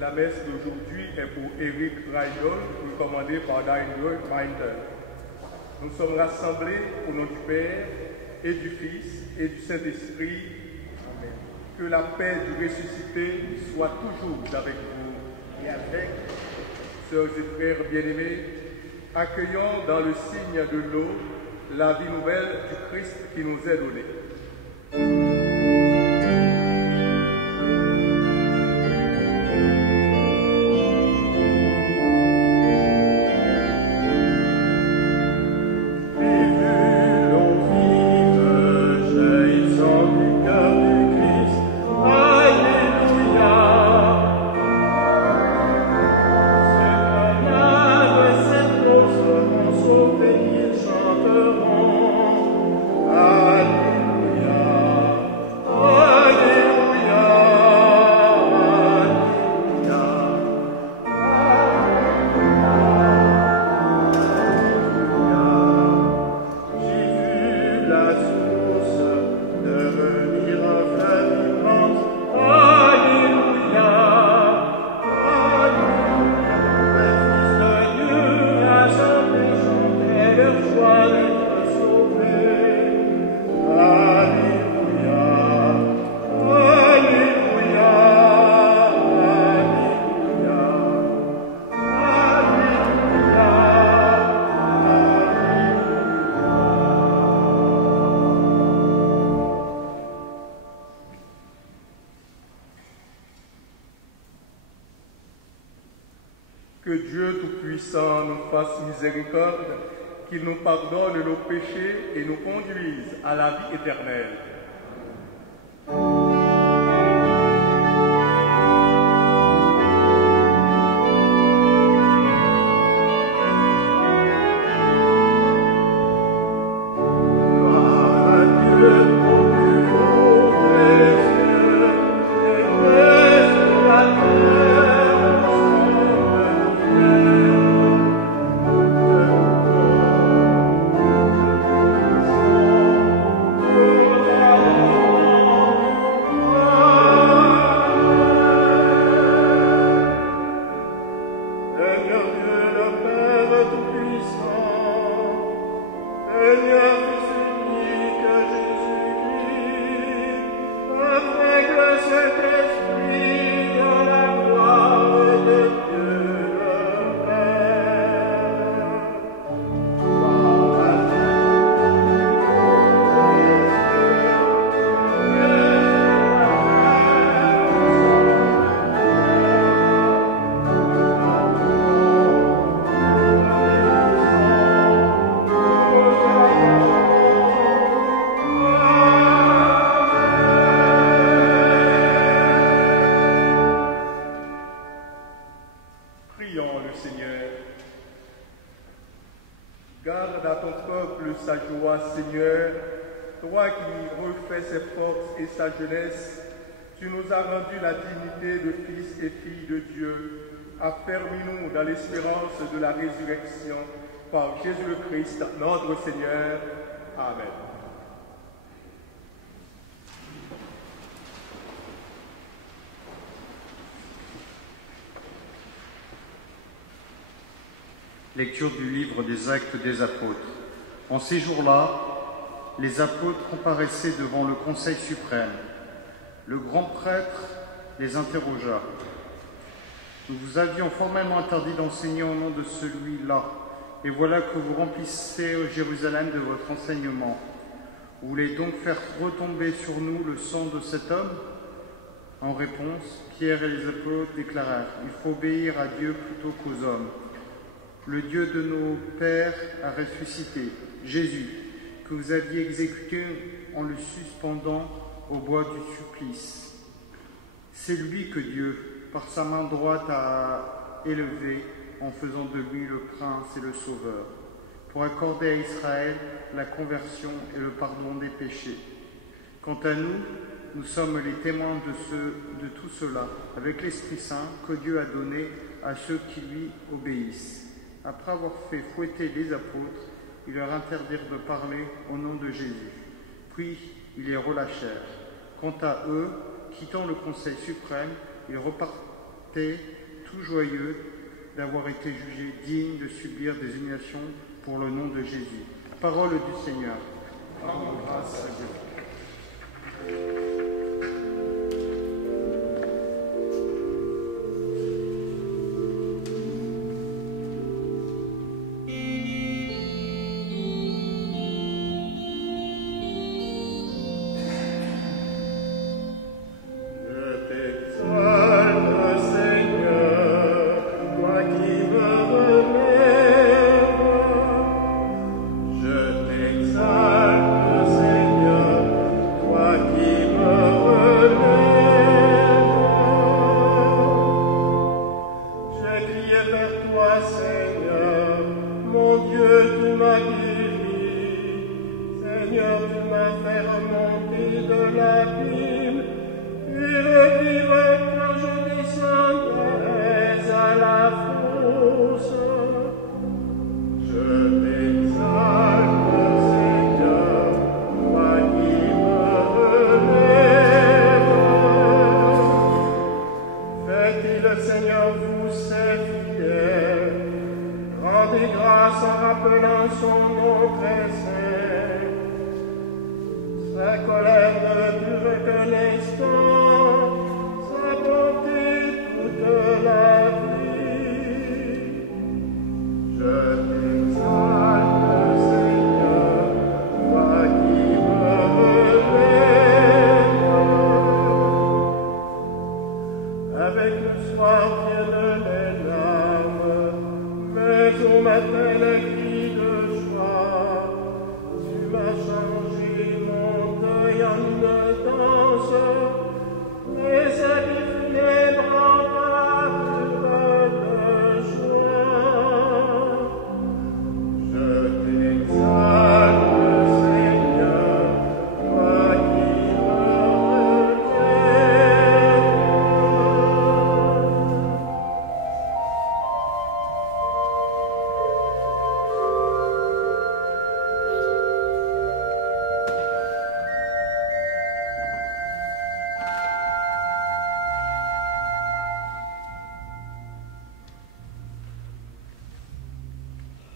La messe d'aujourd'hui est pour Eric Reinhold, recommandé par Daniel Minder. Nous sommes rassemblés au nom du Père et du Fils et du Saint-Esprit. Amen. Que la paix du ressuscité soit toujours avec vous et avec, sœurs et frères bien-aimés, accueillons dans le signe de l'eau la vie nouvelle du Christ qui nous est donnée. Que Dieu Tout-Puissant nous fasse miséricorde, qu'il nous pardonne nos péchés et nous conduise à la vie éternelle. Garde à ton peuple sa joie, Seigneur, toi qui refais ses forces et sa jeunesse, tu nous as rendu la dignité de fils et filles de Dieu. Affermis-nous dans l'espérance de la résurrection par Jésus le Christ, notre Seigneur. Amen. Lecture du livre des Actes des Apôtres. En ces jours-là, les apôtres comparaissaient devant le Conseil suprême. Le grand prêtre les interrogea. « Nous vous avions formellement interdit d'enseigner au nom de celui-là, et voilà que vous remplissez Jérusalem de votre enseignement. Vous voulez donc faire retomber sur nous le sang de cet homme ?» En réponse, Pierre et les apôtres déclarèrent « Il faut obéir à Dieu plutôt qu'aux hommes. Le Dieu de nos pères a ressuscité, Jésus, que vous aviez exécuté en le suspendant au bois du supplice. C'est lui que Dieu, par sa main droite, a élevé en faisant de lui le prince et le sauveur, pour accorder à Israël la conversion et le pardon des péchés. Quant à nous, nous sommes les témoins de tout cela, avec l'Esprit Saint que Dieu a donné à ceux qui lui obéissent. » Après avoir fait fouetter les apôtres, ils leur interdirent de parler au nom de Jésus. Puis ils les relâchèrent. Quant à eux, quittant le Conseil suprême, ils repartirent tout joyeux d'avoir été jugé digne de subir des humiliations pour le nom de Jésus. Parole du Seigneur. Rendons grâce à Dieu.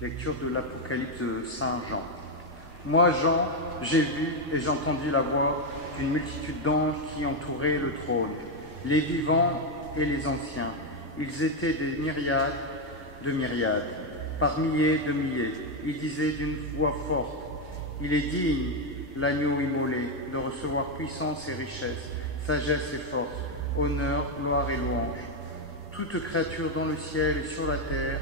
Lecture de l'Apocalypse de Saint Jean. Moi, Jean, j'ai vu et j'ai entendu la voix d'une multitude d'anges qui entouraient le trône, les vivants et les anciens. Ils étaient des myriades de myriades, par milliers de milliers. Ils disaient d'une voix forte, « Il est digne, l'agneau immolé, de recevoir puissance et richesse, sagesse et force, honneur, gloire et louange. Toute créature dans le ciel et sur la terre,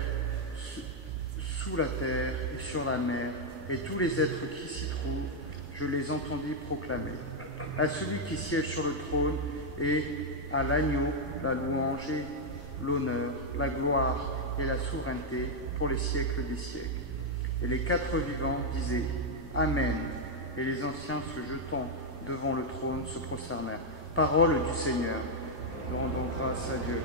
sous la terre et sur la mer, et tous les êtres qui s'y trouvent, je les entendis proclamer. À celui qui siège sur le trône et à l'agneau, la louange et l'honneur, la gloire et la souveraineté pour les siècles des siècles. Et les quatre vivants disaient « Amen ». Et les anciens se jetant devant le trône se prosternèrent. Parole du Seigneur. Nous rendons grâce à Dieu.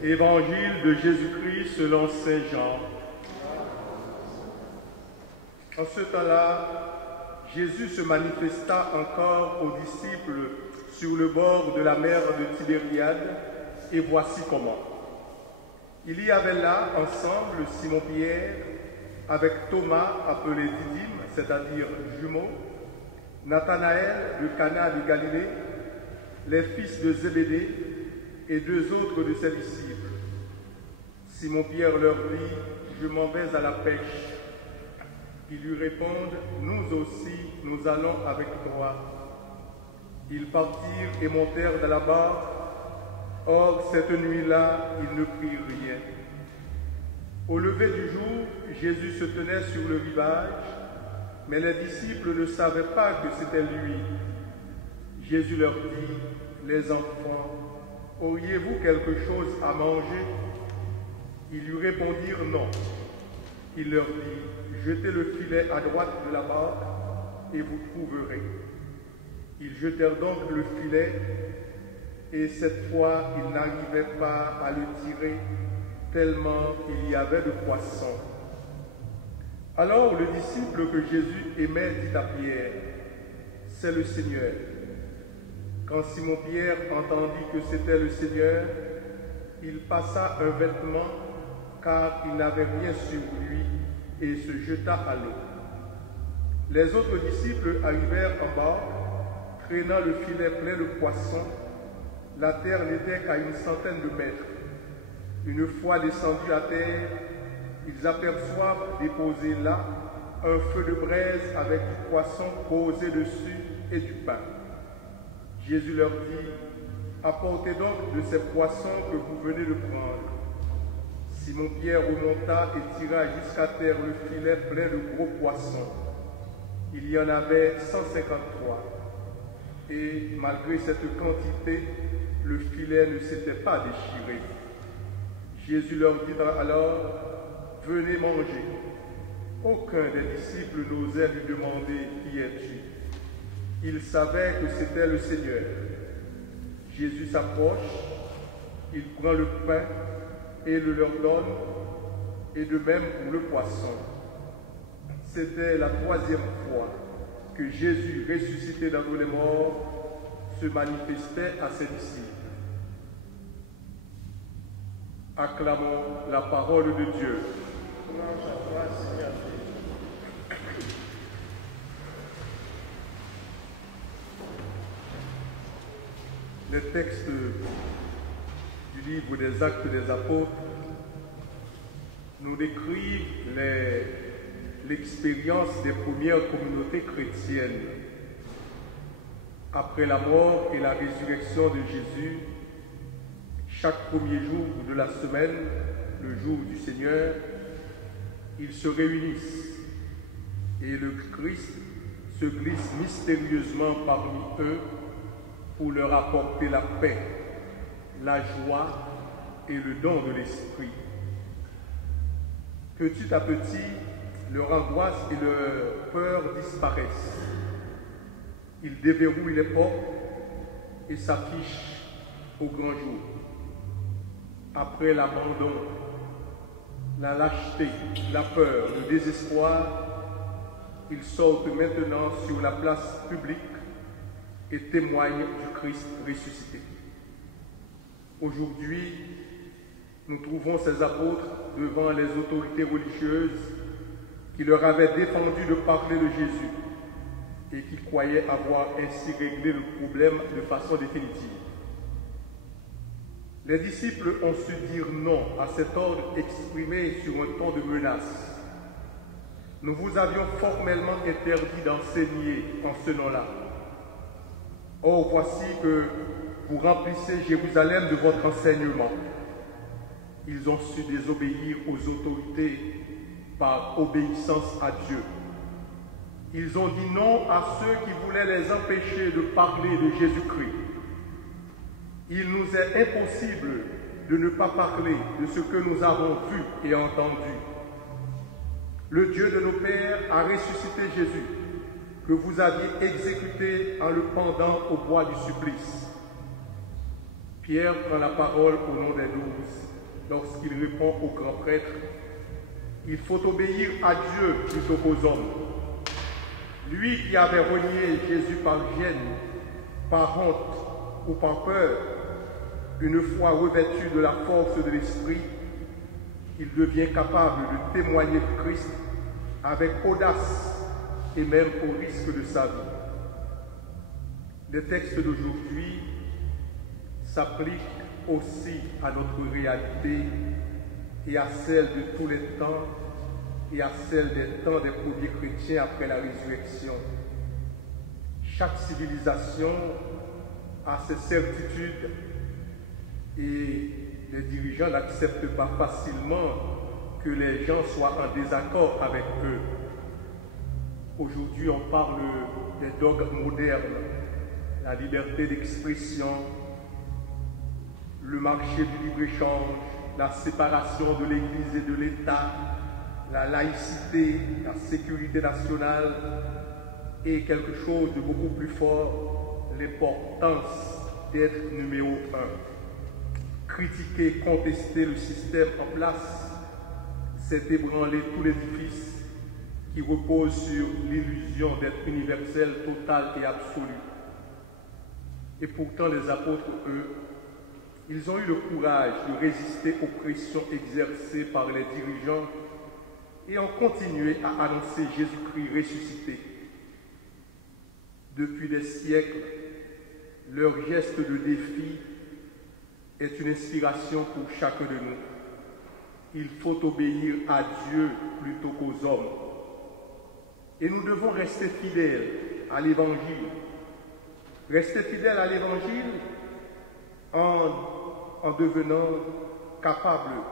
Évangile de Jésus-Christ selon Saint Jean. En ce temps-là, Jésus se manifesta encore aux disciples sur le bord de la mer de Tibériade, et voici comment. Il y avait là ensemble Simon-Pierre, avec Thomas appelé Didyme, c'est-à-dire jumeau, Nathanaël de Cana de Galilée, les fils de Zébédée et deux autres de ses disciples. Simon-Pierre leur dit « Je m'en vais à la pêche ». Ils lui répondent, nous aussi, nous allons avec toi. Ils partirent et montèrent dans la barque. Or, cette nuit-là, ils ne prirent rien. Au lever du jour, Jésus se tenait sur le rivage, mais les disciples ne savaient pas que c'était lui. Jésus leur dit, les enfants, auriez-vous quelque chose à manger? Ils lui répondirent non. Il leur dit, jetez le filet à droite de la barque et vous trouverez. Ils jetèrent donc le filet et cette fois ils n'arrivaient pas à le tirer tellement il y avait de poissons. Alors le disciple que Jésus aimait dit à Pierre, c'est le Seigneur. Quand Simon-Pierre entendit que c'était le Seigneur, il passa un vêtement car il n'avait rien sur lui et se jeta à l'eau. Les autres disciples arrivèrent en bas, traînant le filet plein de poissons. La terre n'était qu'à 100 de mètres. Une fois descendus à terre, ils aperçoivent déposé là un feu de braise avec du poisson posé dessus et du pain. Jésus leur dit, apportez donc de ces poissons que vous venez de prendre. Simon-Pierre remonta et tira jusqu'à terre le filet plein de gros poissons. Il y en avait 153. Et malgré cette quantité, le filet ne s'était pas déchiré. Jésus leur dit alors, venez manger. Aucun des disciples n'osait lui demander, qui es-tu? Il savait que c'était le Seigneur. Jésus s'approche, il prend le pain et le leur donne, et de même pour le poisson. C'était la 3e fois que Jésus, ressuscité d'entre les morts, se manifestait à ses disciples. Acclamons la parole de Dieu. Les textes du livre des Actes des Apôtres nous décrivent l'expérience des premières communautés chrétiennes. Après la mort et la résurrection de Jésus, chaque premier jour de la semaine, le jour du Seigneur, ils se réunissent et le Christ se glisse mystérieusement parmi eux pour leur apporter la paix, la joie et le don de l'Esprit. Petit à petit, leur angoisse et leur peur disparaissent. Ils déverrouillent les portes et s'affichent au grand jour. Après l'abandon, la lâcheté, la peur, le désespoir, ils sortent maintenant sur la place publique et témoignent du Christ ressuscité. Aujourd'hui, nous trouvons ces apôtres devant les autorités religieuses qui leur avaient défendu de parler de Jésus et qui croyaient avoir ainsi réglé le problème de façon définitive. Les disciples ont su dire non à cet ordre exprimé sur un ton de menace. Nous vous avions formellement interdit d'enseigner en ce nom-là. Or, voici que vous remplissez Jérusalem de votre enseignement. Ils ont su désobéir aux autorités par obéissance à Dieu. Ils ont dit non à ceux qui voulaient les empêcher de parler de Jésus-Christ. Il nous est impossible de ne pas parler de ce que nous avons vu et entendu. Le Dieu de nos pères a ressuscité Jésus, que vous aviez exécuté en le pendant au bois du supplice. Pierre prend la parole au nom des 12 lorsqu'il répond au grand prêtre, il faut obéir à Dieu plutôt qu'aux hommes. Lui qui avait renié Jésus par gêne, par honte ou par peur, une fois revêtu de la force de l'Esprit, il devient capable de témoigner du Christ avec audace et même au risque de sa vie. Les textes d'aujourd'hui s'appliquent aussi à notre réalité et à celle de tous les temps et à celle des temps des premiers chrétiens après la résurrection. Chaque civilisation a ses certitudes et les dirigeants n'acceptent pas facilement que les gens soient en désaccord avec eux. Aujourd'hui, on parle des dogmes modernes, la liberté d'expression, le marché du libre-échange, la séparation de l'Église et de l'État, la laïcité, la sécurité nationale et quelque chose de beaucoup plus fort, l'importance d'être numéro un. Critiquer, contester le système en place, c'est ébranler tout l'édifice qui repose sur l'illusion d'être universel, total et absolu. Et pourtant, les apôtres, eux, ils ont eu le courage de résister aux pressions exercées par les dirigeants et ont continué à annoncer Jésus-Christ ressuscité. Depuis des siècles, leur geste de défi est une inspiration pour chacun de nous. Il faut obéir à Dieu plutôt qu'aux hommes. Et nous devons rester fidèles à l'Évangile. Rester fidèles à l'Évangile en devenant capables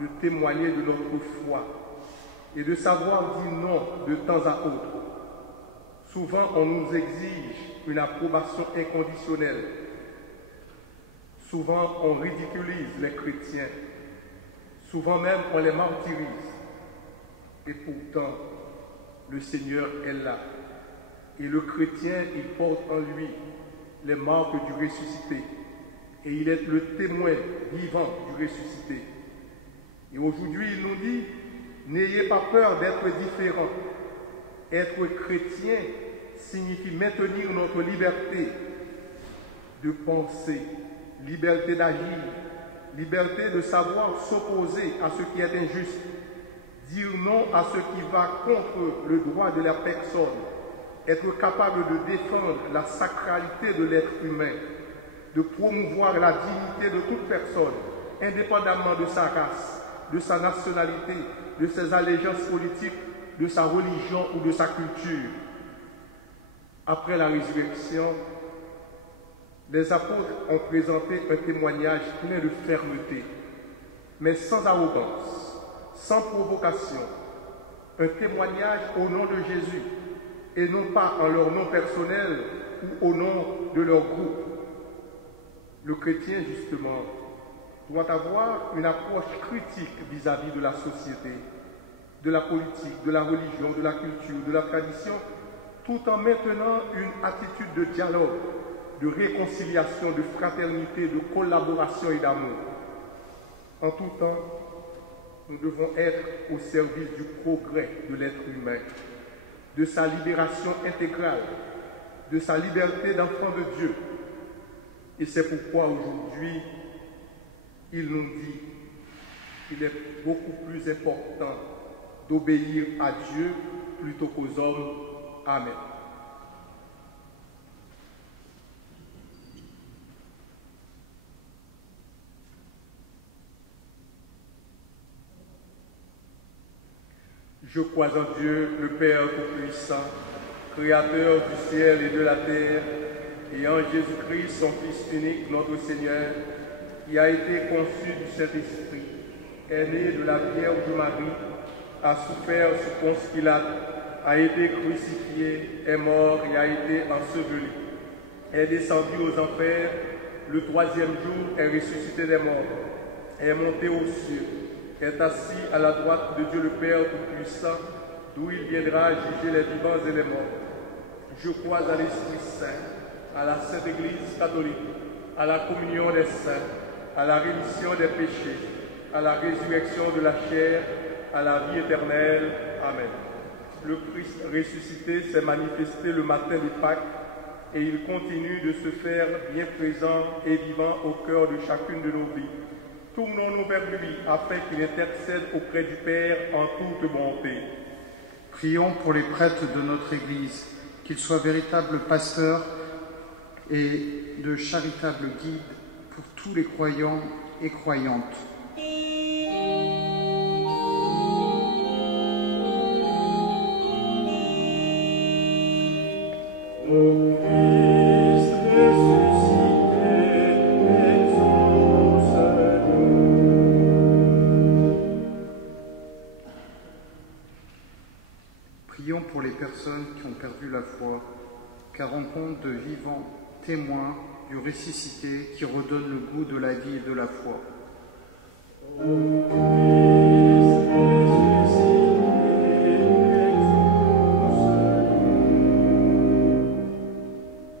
de témoigner de notre foi et de savoir dire non de temps à autre. Souvent, on nous exige une approbation inconditionnelle. Souvent, on ridiculise les chrétiens. Souvent même, on les martyrise. Et pourtant, le Seigneur est là. Et le chrétien, il porte en lui les marques du ressuscité. Et il est le témoin vivant du ressuscité. Et aujourd'hui, il nous dit, n'ayez pas peur d'être différent. Être chrétien signifie maintenir notre liberté de penser, liberté d'agir, liberté de savoir s'opposer à ce qui est injuste, dire non à ce qui va contre le droit de la personne, être capable de défendre la sacralité de l'être humain, de promouvoir la dignité de toute personne, indépendamment de sa race, de sa nationalité, de ses allégeances politiques, de sa religion ou de sa culture. Après la résurrection, les apôtres ont présenté un témoignage plein de fermeté, mais sans arrogance, sans provocation, un témoignage au nom de Jésus et non pas en leur nom personnel ou au nom de leur groupe. Le chrétien, justement, doit avoir une approche critique vis-à-vis de la société, de la politique, de la religion, de la culture, de la tradition, tout en maintenant une attitude de dialogue, de réconciliation, de fraternité, de collaboration et d'amour. En tout temps, nous devons être au service du progrès de l'être humain, de sa libération intégrale, de sa liberté d'enfant de Dieu. Et c'est pourquoi aujourd'hui, il nous dit qu'il est beaucoup plus important d'obéir à Dieu plutôt qu'aux hommes. Amen. Je crois en Dieu, le Père Tout-Puissant, Créateur du ciel et de la terre, et en Jésus-Christ, son Fils unique, notre Seigneur, qui a été conçu du Saint-Esprit, est né de la Vierge Marie, a souffert sous Ponce Pilate, a été crucifié, est mort et a été enseveli, est descendu aux enfers, le troisième jour est ressuscité des morts, est monté aux cieux, est assis à la droite de Dieu le Père Tout-Puissant, d'où il viendra juger les vivants et les morts. Je crois à l'Esprit Saint, à la Sainte Église catholique, à la communion des saints, à la rémission des péchés, à la résurrection de la chair, à la vie éternelle. Amen. Le Christ ressuscité s'est manifesté le matin de Pâques et il continue de se faire bien présent et vivant au cœur de chacune de nos vies. Tournons-nous vers lui afin qu'il intercède auprès du Père en toute bonté. Prions pour les prêtres de notre Église, qu'ils soient véritables pasteurs et de charitables guides pour tous les croyants et croyantes. Prions pour les personnes qui ont perdu la foi, car on compte de vivants témoins du ressuscité qui redonne le goût de la vie et de la foi.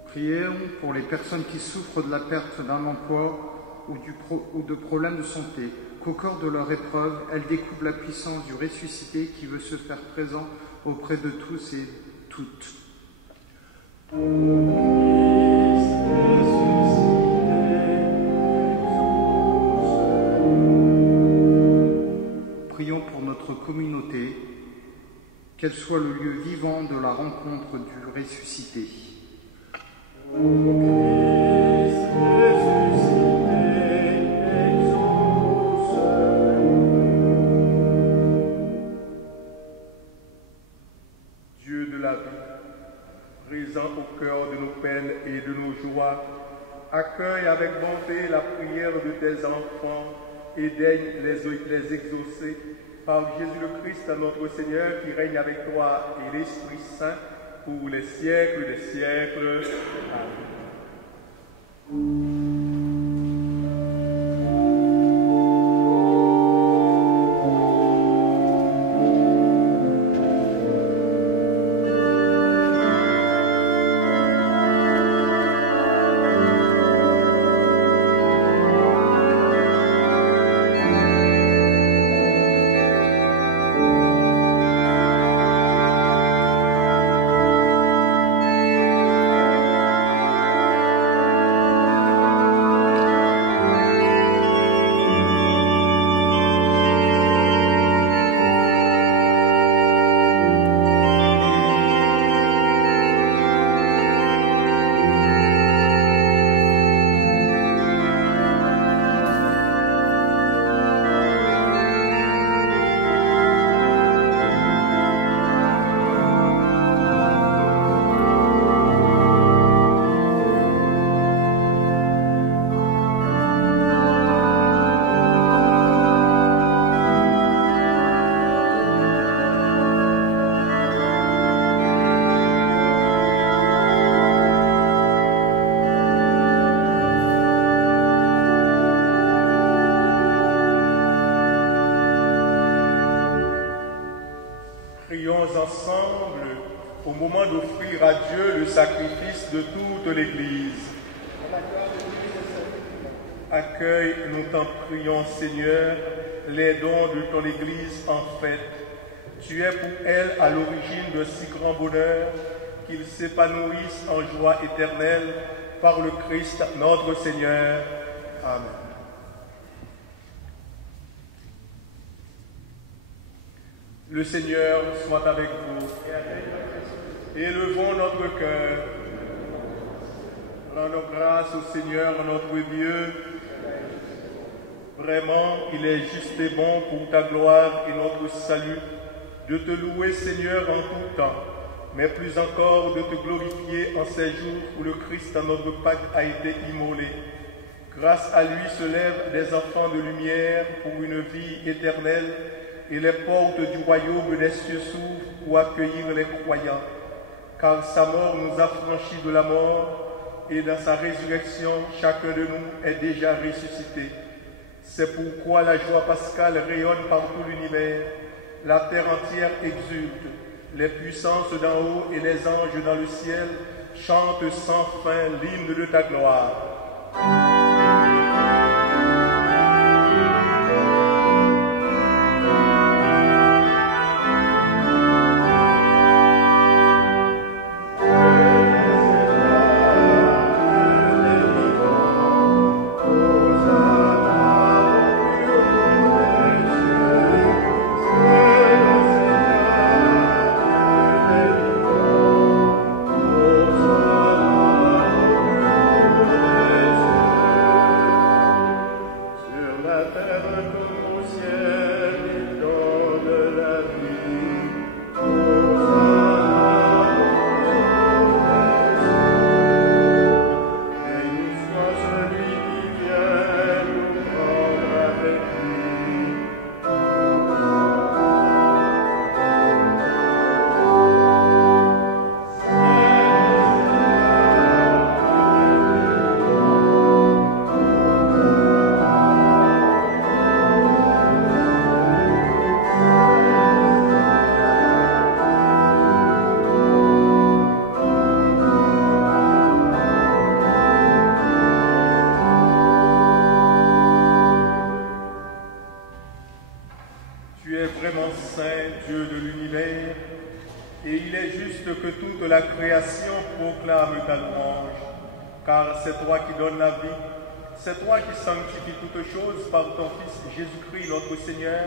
Prions pour les personnes qui souffrent de la perte d'un emploi ou de problèmes de santé, qu'au cœur de leur épreuve, elles découvrent la puissance du ressuscité qui veut se faire présent auprès de tous et toutes. Prions pour notre communauté, qu'elle soit le lieu vivant de la rencontre du ressuscité. Dieu de la vie, présent au cœur de nos peines et de nos joies, accueille avec bonté la prière de tes enfants et daigne les exaucer par Jésus le Christ, notre Seigneur, qui règne avec toi et l'Esprit Saint pour les siècles des siècles. Amen. Ensemble au moment d'offrir à Dieu le sacrifice de toute l'Église. Accueille, nous t'en prions, Seigneur, les dons de ton Église en fête. Tu es pour elle à l'origine de si grand bonheur qu'ils s'épanouissent en joie éternelle par le Christ notre Seigneur. Amen. Le Seigneur soit avec vous. Élevons notre cœur. Rendons grâce au Seigneur notre Dieu. Vraiment, il est juste et bon pour ta gloire et notre salut de te louer, Seigneur, en tout temps, mais plus encore de te glorifier en ces jours où le Christ, notre Pâque, a été immolé. Grâce à lui se lèvent des enfants de lumière pour une vie éternelle, et les portes du royaume des cieux s'ouvrent pour accueillir les croyants. Car sa mort nous a franchis de la mort, et dans sa résurrection, chacun de nous est déjà ressuscité. C'est pourquoi la joie pascale rayonne par tout l'univers, la terre entière exulte, les puissances d'en haut et les anges dans le ciel chantent sans fin l'hymne de ta gloire. l'univers, et il est juste que toute la création proclame ta louange, car c'est toi qui donnes la vie, c'est toi qui sanctifies toutes choses par ton Fils Jésus-Christ notre Seigneur,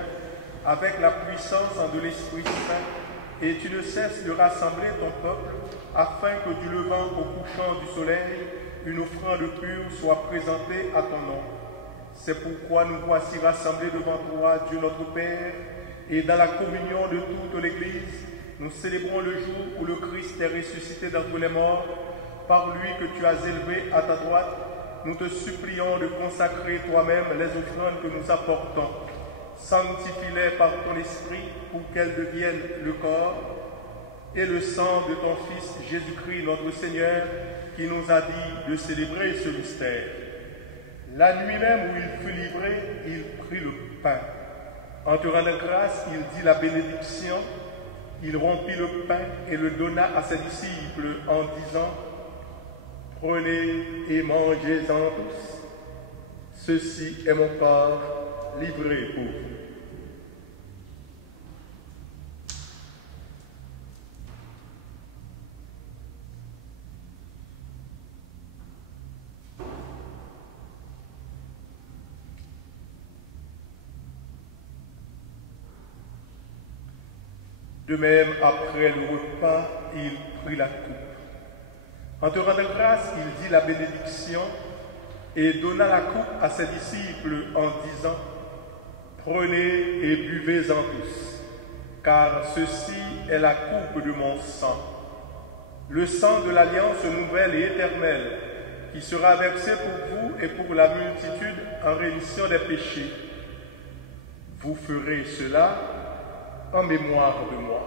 avec la puissance de l'Esprit Saint, et tu ne cesses de rassembler ton peuple, afin que du levant au couchant du soleil, une offrande pure soit présentée à ton nom. C'est pourquoi nous voici rassemblés devant toi, Dieu notre Père, et dans la communion de toute l'Église, nous célébrons le jour où le Christ est ressuscité d'entre les morts, par lui que tu as élevé à ta droite. Nous te supplions de consacrer toi-même les offrandes que nous apportons. Sanctifie-les par ton esprit pour qu'elles deviennent le corps et le sang de ton Fils Jésus-Christ notre Seigneur, qui nous a dit de célébrer ce mystère. La nuit même où il fut livré, il prit le pain. En te rendant grâce, il dit la bénédiction. Il rompit le pain et le donna à ses disciples en disant: prenez et mangez-en tous. Ceci est mon corps livré pour vous. De même, après le repas, il prit la coupe. En te rendant grâce, il dit la bénédiction et donna la coupe à ses disciples en disant: prenez et buvez-en tous, car ceci est la coupe de mon sang, le sang de l'alliance nouvelle et éternelle, qui sera versé pour vous et pour la multitude en rémission des péchés. Vous ferez cela en mémoire de moi.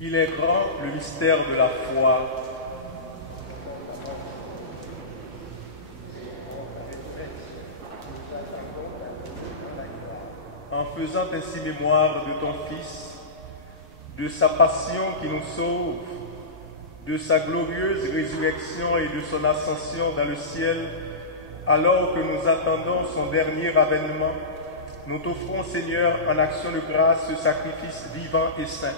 Il est grand le mystère de la foi. En faisant ainsi mémoire de ton Fils, de sa passion qui nous sauve, de sa glorieuse résurrection et de son ascension dans le ciel, alors que nous attendons son dernier avènement, nous t'offrons, Seigneur, en action de grâce, ce sacrifice vivant et saint.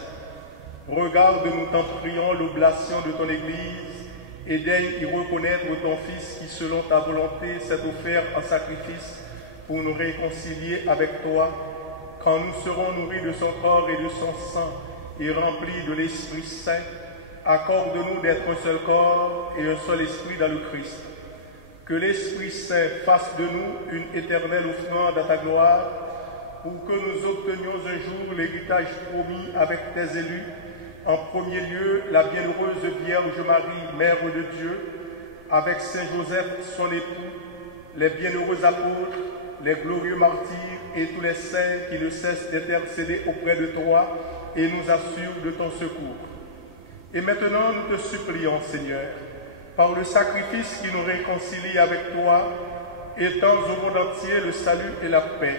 Regarde-nous, t'en prions, l'oblation de ton Église, et daigne y reconnaître ton Fils qui, selon ta volonté, s'est offert en sacrifice pour nous réconcilier avec toi, quand nous serons nourris de son corps et de son sang et remplis de l'Esprit Saint. Accorde-nous d'être un seul corps et un seul esprit dans le Christ. Que l'Esprit Saint fasse de nous une éternelle offrande à ta gloire, pour que nous obtenions un jour l'héritage promis avec tes élus, en premier lieu la bienheureuse Vierge Marie, Mère de Dieu, avec Saint Joseph, son époux, les bienheureux apôtres, les glorieux martyrs et tous les saints qui ne cessent d'intercéder auprès de toi et nous assurent de ton secours. Et maintenant, nous te supplions, Seigneur, par le sacrifice qui nous réconcilie avec toi, étends au monde entier le salut et la paix.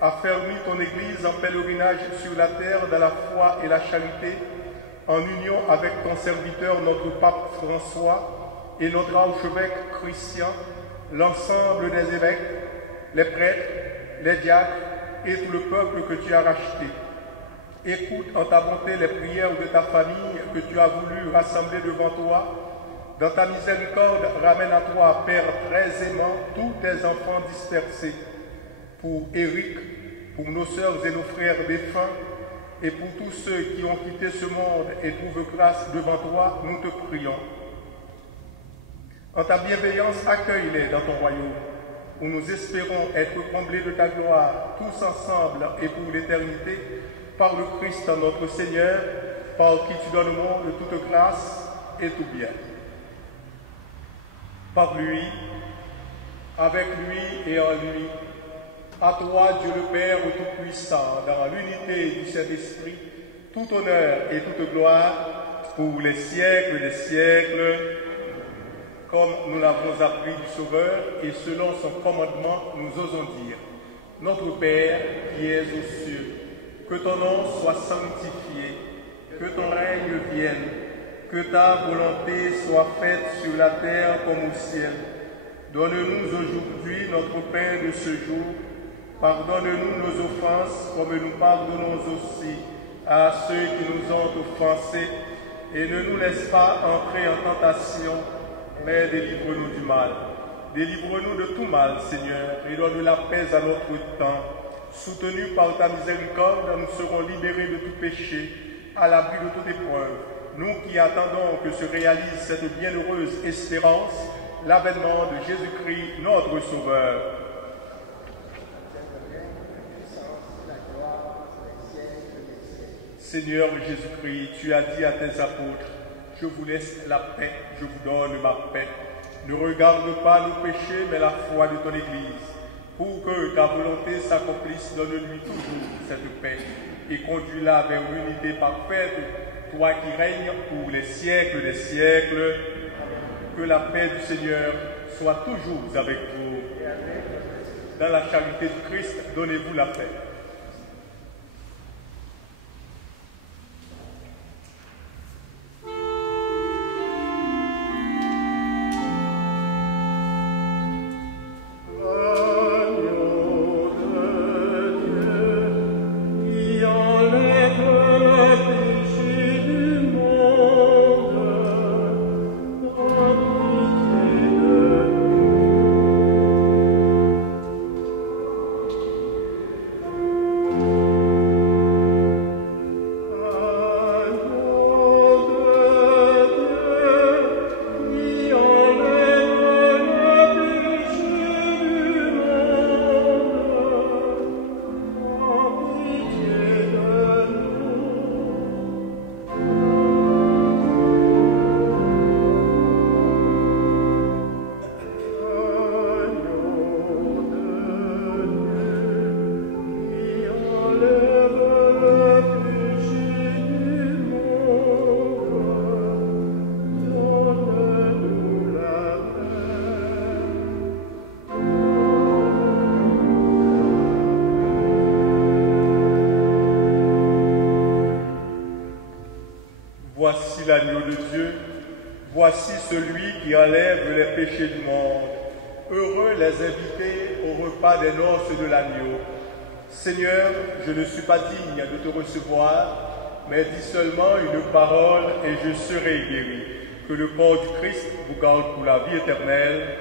Affermis ton Église en pèlerinage sur la terre dans la foi et la charité, en union avec ton serviteur, notre pape François, et notre archevêque Christian, l'ensemble des évêques, les prêtres, les diacres et tout le peuple que tu as racheté. Écoute en ta bonté les prières de ta famille que tu as voulu rassembler devant toi. Dans ta miséricorde, ramène à toi, Père très aimant, tous tes enfants dispersés. Pour Éric, pour nos sœurs et nos frères défunts, et pour tous ceux qui ont quitté ce monde et trouvent grâce devant toi, nous te prions. En ta bienveillance, accueille-les dans ton royaume, où nous espérons être comblés de ta gloire, tous ensemble et pour l'éternité, par le Christ notre Seigneur, par qui tu donnes au monde toute grâce et tout bien. Par lui, avec lui et en lui, à toi, Dieu le Père Tout-Puissant, dans l'unité du Saint-Esprit, tout honneur et toute gloire pour les siècles des siècles, comme nous l'avons appris du Sauveur, et selon son commandement, nous osons dire: Notre Père qui es aux cieux, Que ton nom soit sanctifié, que ton règne vienne, que ta volonté soit faite sur la terre comme au ciel. Donne-nous aujourd'hui notre pain de ce jour. Pardonne-nous nos offenses comme nous pardonnons aussi à ceux qui nous ont offensés. Et ne nous laisse pas entrer en tentation, mais délivre-nous du mal. Délivre-nous de tout mal, Seigneur, et donne la paix à notre temps. Soutenus par ta miséricorde, nous serons libérés de tout péché, à l'abri de toute épreuve. Nous qui attendons que se réalise cette bienheureuse espérance, l'avènement de Jésus-Christ, notre Sauveur. Seigneur Jésus-Christ, tu as dit à tes apôtres, je vous laisse la paix, je vous donne ma paix. Ne regarde pas nos péchés, mais la foi de ton Église. Pour que ta volonté s'accomplisse, donne-lui toujours cette paix et conduis-la vers l'unité parfaite, toi qui règnes pour les siècles des siècles. Que la paix du Seigneur soit toujours avec vous. Dans la charité du Christ, donnez-vous la paix. Voici l'agneau de Dieu, voici celui qui enlève les péchés du monde. Heureux les invités au repas des noces de l'agneau. Seigneur, je ne suis pas digne de te recevoir, mais dis seulement une parole et je serai guéri. Que le corps du Christ vous garde pour la vie éternelle.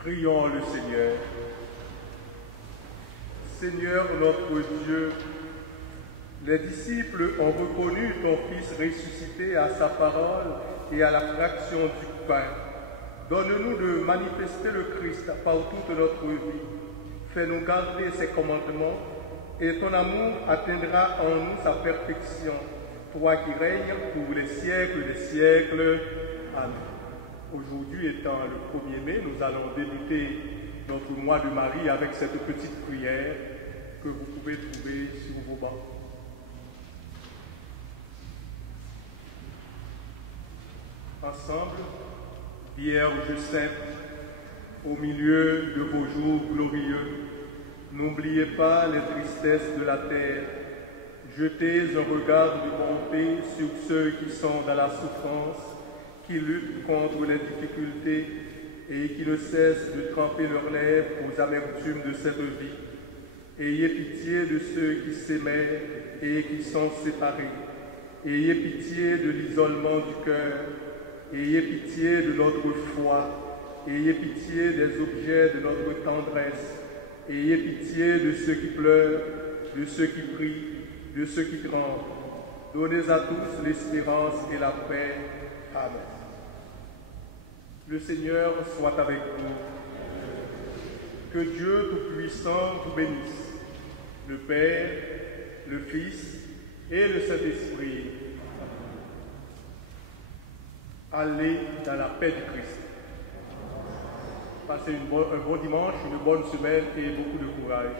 Prions le Seigneur. Seigneur notre Dieu, les disciples ont reconnu ton Fils ressuscité à sa parole et à la fraction du pain. Donne-nous de manifester le Christ par toute notre vie. Fais-nous garder ses commandements et ton amour atteindra en nous sa perfection. Toi qui règnes pour les siècles des siècles. Amen. Aujourd'hui étant le 1er mai, nous allons débuter notre mois de Marie avec cette petite prière que vous pouvez trouver sur vos bancs. Ensemble, Vierge sainte, au milieu de vos jours glorieux, n'oubliez pas les tristesses de la terre. Jetez un regard de bonté sur ceux qui sont dans la souffrance, qui luttent contre les difficultés et qui ne cessent de tremper leurs lèvres aux amertumes de cette vie. Ayez pitié de ceux qui s'aimaient et qui sont séparés. Ayez pitié de l'isolement du cœur. Ayez pitié de notre foi. Ayez pitié des objets de notre tendresse. Ayez pitié de ceux qui pleurent, de ceux qui prient, de ceux qui tremblent. Donnez à tous l'espérance et la paix. Amen. Le Seigneur soit avec vous. Que Dieu Tout-Puissant vous bénisse, le Père, le Fils et le Saint-Esprit. Allez dans la paix du Christ. Passez un bon dimanche, une bonne semaine et beaucoup de courage.